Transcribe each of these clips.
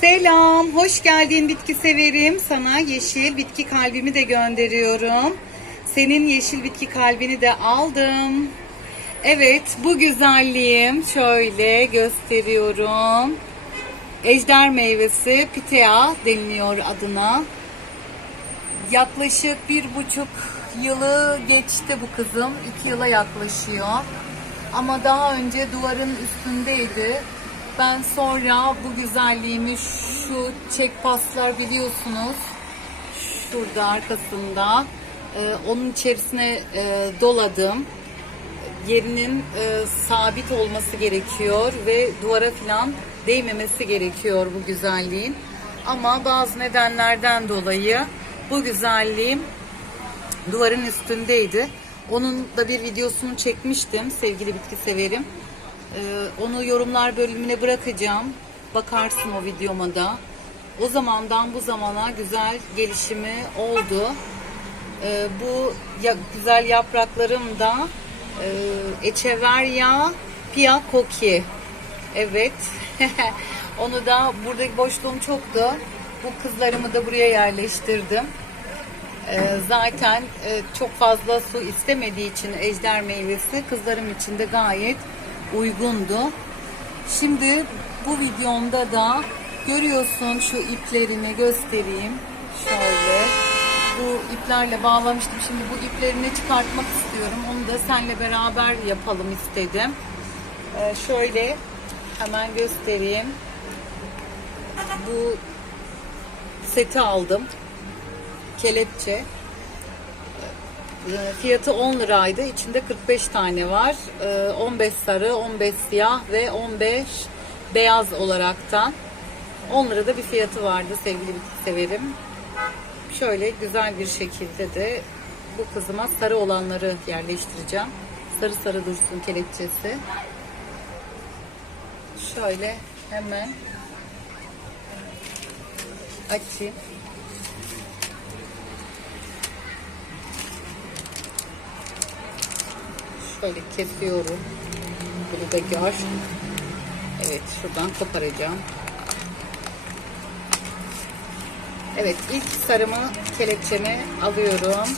Selam, hoş geldin bitki severim. Sana yeşil bitki kalbimi de gönderiyorum. Senin yeşil bitki kalbini de aldım. Evet, bu güzelliğim şöyle gösteriyorum. Ejder meyvesi pitea deniliyor adına. Yaklaşık bir buçuk yılı geçti bu kızım. iki yıla yaklaşıyor. Ama daha önce duvarın üstündeydi. Ben sonra bu güzelliğimi şu çek paslar biliyorsunuz. Şurada arkasında. e, onun içerisine e, doladım. Yerinin e, sabit olması gerekiyor ve duvara falan değmemesi gerekiyor bu güzelliğin. Ama bazı nedenlerden dolayı bu güzelliğim duvarın üstündeydi. Onun da bir videosunu çekmiştim sevgili bitki severim. Ee, onu yorumlar bölümüne bırakacağım. Bakarsın o videoma da. O zamandan bu zamana güzel gelişimi oldu. Ee, bu ya, güzel yapraklarım da e, Echeveria Pia. Evet. Onu da buradaki boşluğum çoktu. Bu kızlarımı da buraya yerleştirdim. Ee, zaten e, çok fazla su istemediği için ejder meyvesi kızlarım için de gayet uygundu. Şimdi bu videomda da görüyorsun şu iplerini göstereyim. Şöyle bu iplerle bağlamıştım. Şimdi bu iplerini çıkartmak istiyorum. Onu da seninle beraber yapalım istedim. Ee, şöyle hemen göstereyim. Bu seti aldım kelepçe. E, Fiyatı 10 liraydı. İçinde 45 tane var. E, 15 sarı, 15 siyah ve 15 beyaz olaraktan. 10 lirada bir fiyatı vardı sevgili bitki severim. Şöyle güzel bir şekilde de bu kızıma sarı olanları yerleştireceğim. Sarı sarı dursun kelepçesi. Şöyle hemen açayım. Şöyle kesiyorum. Da gör. Evet şuradan koparacağım. Evet ilk sarımı kelepçeme alıyorum.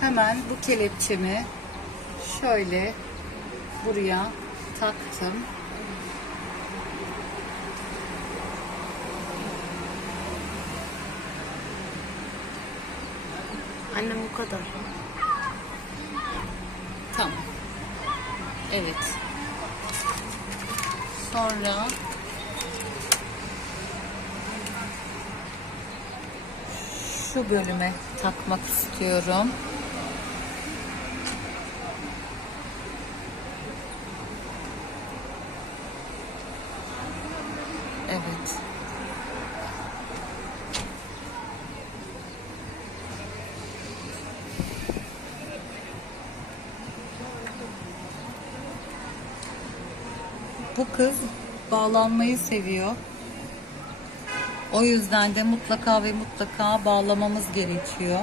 Hemen bu kelepçemi şöyle buraya taktım. Annem bu kadar. Tamam. Evet. Sonra şu bölüme takmak istiyorum. Evet. Bu kız bağlanmayı seviyor. O yüzden de mutlaka ve mutlaka bağlamamız gerekiyor.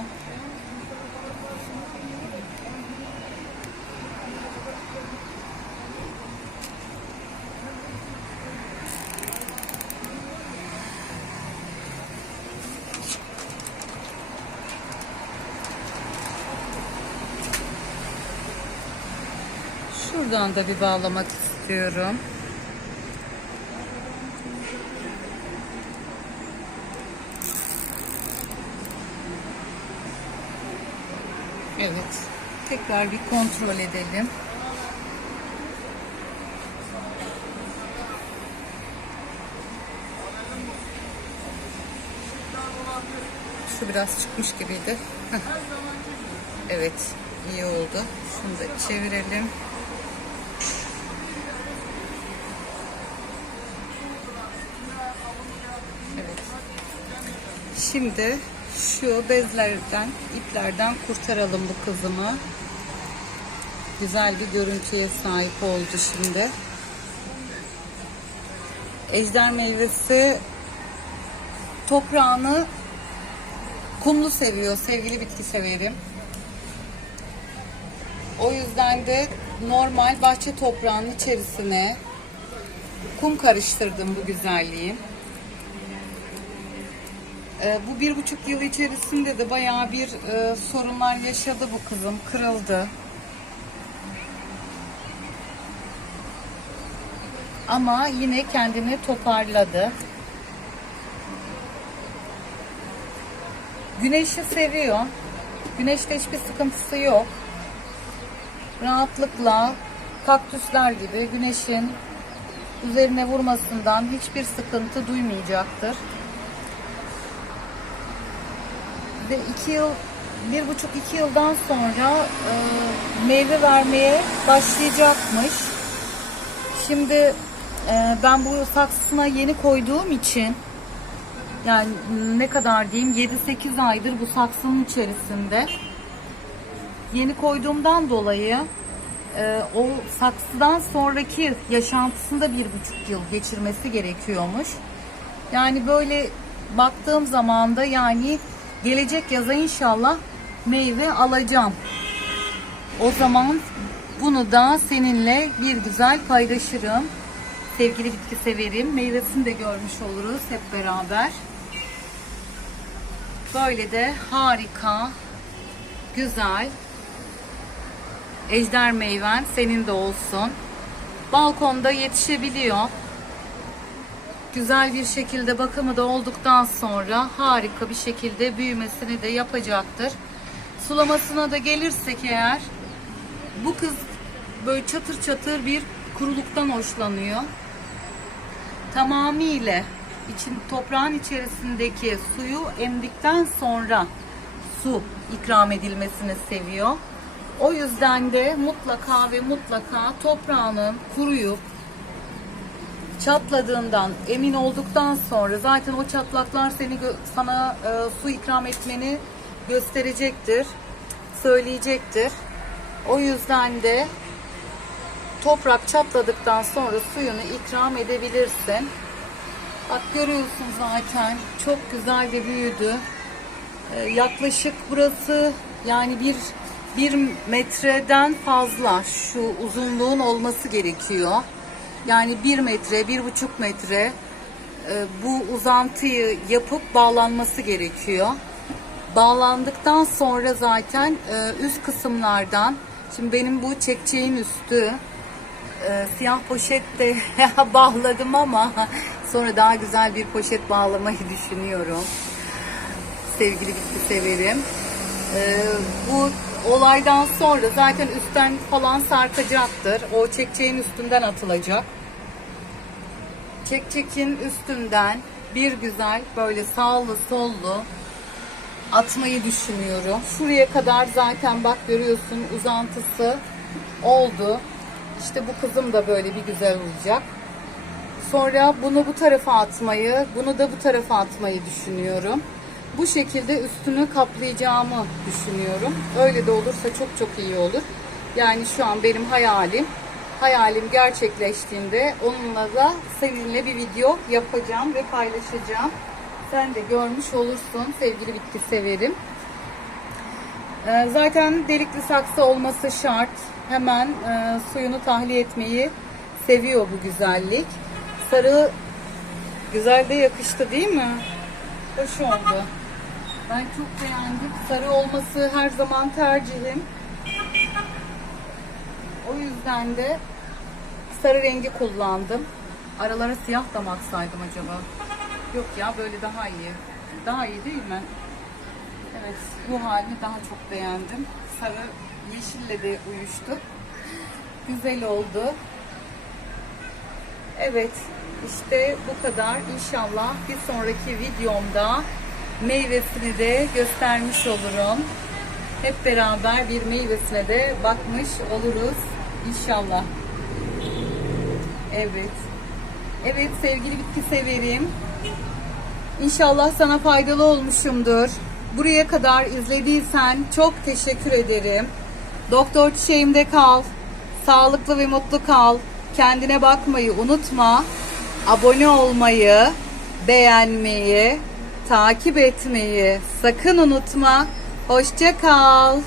Şuradan da bir bağlamak istiyorum. Evet. Tekrar bir kontrol edelim. Şu biraz çıkmış gibiydi. Evet, iyi oldu. Şunu da çevirelim. Evet. Şimdi şu bezlerden, iplerden kurtaralım bu kızımı. Güzel bir görüntüye sahip oldu şimdi. Ejder meyvesi toprağını kumlu seviyor. Sevgili bitki severim. O yüzden de normal bahçe toprağının içerisine kum karıştırdım bu güzelliği. Ee, bu bir buçuk yıl içerisinde de bayağı bir e, sorunlar yaşadı bu kızım. Kırıldı. Ama yine kendini toparladı. Güneşi seviyor. Güneşte hiçbir sıkıntısı yok. Rahatlıkla kaktüsler gibi güneşin üzerine vurmasından hiçbir sıkıntı duymayacaktır. Ve iki yıl, bir buçuk iki yıldan sonra e, meyve vermeye başlayacakmış. Şimdi e, ben bu saksısına yeni koyduğum için yani ne kadar diyeyim 7-8 aydır bu saksının içerisinde. Yeni koyduğumdan dolayı e, o saksıdan sonraki yaşantısında bir buçuk yıl geçirmesi gerekiyormuş. Yani böyle baktığım zaman da yani gelecek yaza inşallah meyve alacağım. O zaman bunu da seninle bir güzel paylaşırım. Sevgili bitki severim. Meyvesini de görmüş oluruz hep beraber. Böyle de harika, güzel, ejder meyven senin de olsun. Balkonda yetişebiliyor. Güzel bir şekilde bakımı da olduktan sonra harika bir şekilde büyümesini de yapacaktır. Sulamasına da gelirsek eğer bu kız böyle çatır çatır bir kuruluktan hoşlanıyor. Tamamıyla için toprağın içerisindeki suyu emdikten sonra su ikram edilmesini seviyor. O yüzden de mutlaka ve mutlaka toprağının kuruyup çatladığından emin olduktan sonra zaten o çatlaklar seni sana e, su ikram etmeni gösterecektir, söyleyecektir. O yüzden de toprak çatladıktan sonra suyunu ikram edebilirsin. Bak görüyorsun zaten çok güzel de büyüdü. Ee, yaklaşık burası yani bir bir metreden fazla şu uzunluğun olması gerekiyor. Yani bir metre, bir buçuk metre e, bu uzantıyı yapıp bağlanması gerekiyor. Bağlandıktan sonra zaten e, üst kısımlardan, şimdi benim bu çekçeğin üstü e, siyah poşette bağladım ama sonra daha güzel bir poşet bağlamayı düşünüyorum. Sevgili bitki severim. Bu olaydan sonra zaten üstten falan sarkacaktır. O çekçeğin üstünden atılacak. Çekçekin üstünden bir güzel böyle sağlı sollu atmayı düşünüyorum. Şuraya kadar zaten bak görüyorsun uzantısı oldu. İşte bu kızım da böyle bir güzel olacak. Sonra bunu bu tarafa atmayı, bunu da bu tarafa atmayı düşünüyorum. Bu şekilde üstünü kaplayacağımı düşünüyorum. Öyle de olursa çok çok iyi olur. Yani şu an benim hayalim. Hayalim gerçekleştiğinde onunla da seninle bir video yapacağım ve paylaşacağım. Sen de görmüş olursun sevgili bitki severim. Ee, Zaten delikli saksı olması şart. Hemen e, suyunu tahliye etmeyi seviyor bu güzellik. Sarı güzel de yakıştı değil mi? Hoş oldu. Ben çok beğendim. Sarı olması her zaman tercihim. O yüzden de sarı rengi kullandım. Aralara siyah da mı acaba? Yok ya böyle daha iyi. Daha iyi değil mi? Evet bu halini daha çok beğendim. Sarı yeşille de uyuştu. Güzel oldu. Evet işte bu kadar. İnşallah bir sonraki videomda meyvesini de göstermiş olurum. Hep beraber bir meyvesine de bakmış oluruz inşallah. Evet. Evet sevgili bitki severim. İnşallah sana faydalı olmuşumdur. Buraya kadar izlediysen çok teşekkür ederim. Doktor çiçeğimde kal. Sağlıklı ve mutlu kal. Kendine bakmayı unutma. Abone olmayı, beğenmeyi, takip etmeyi sakın unutma. Hoşça kal.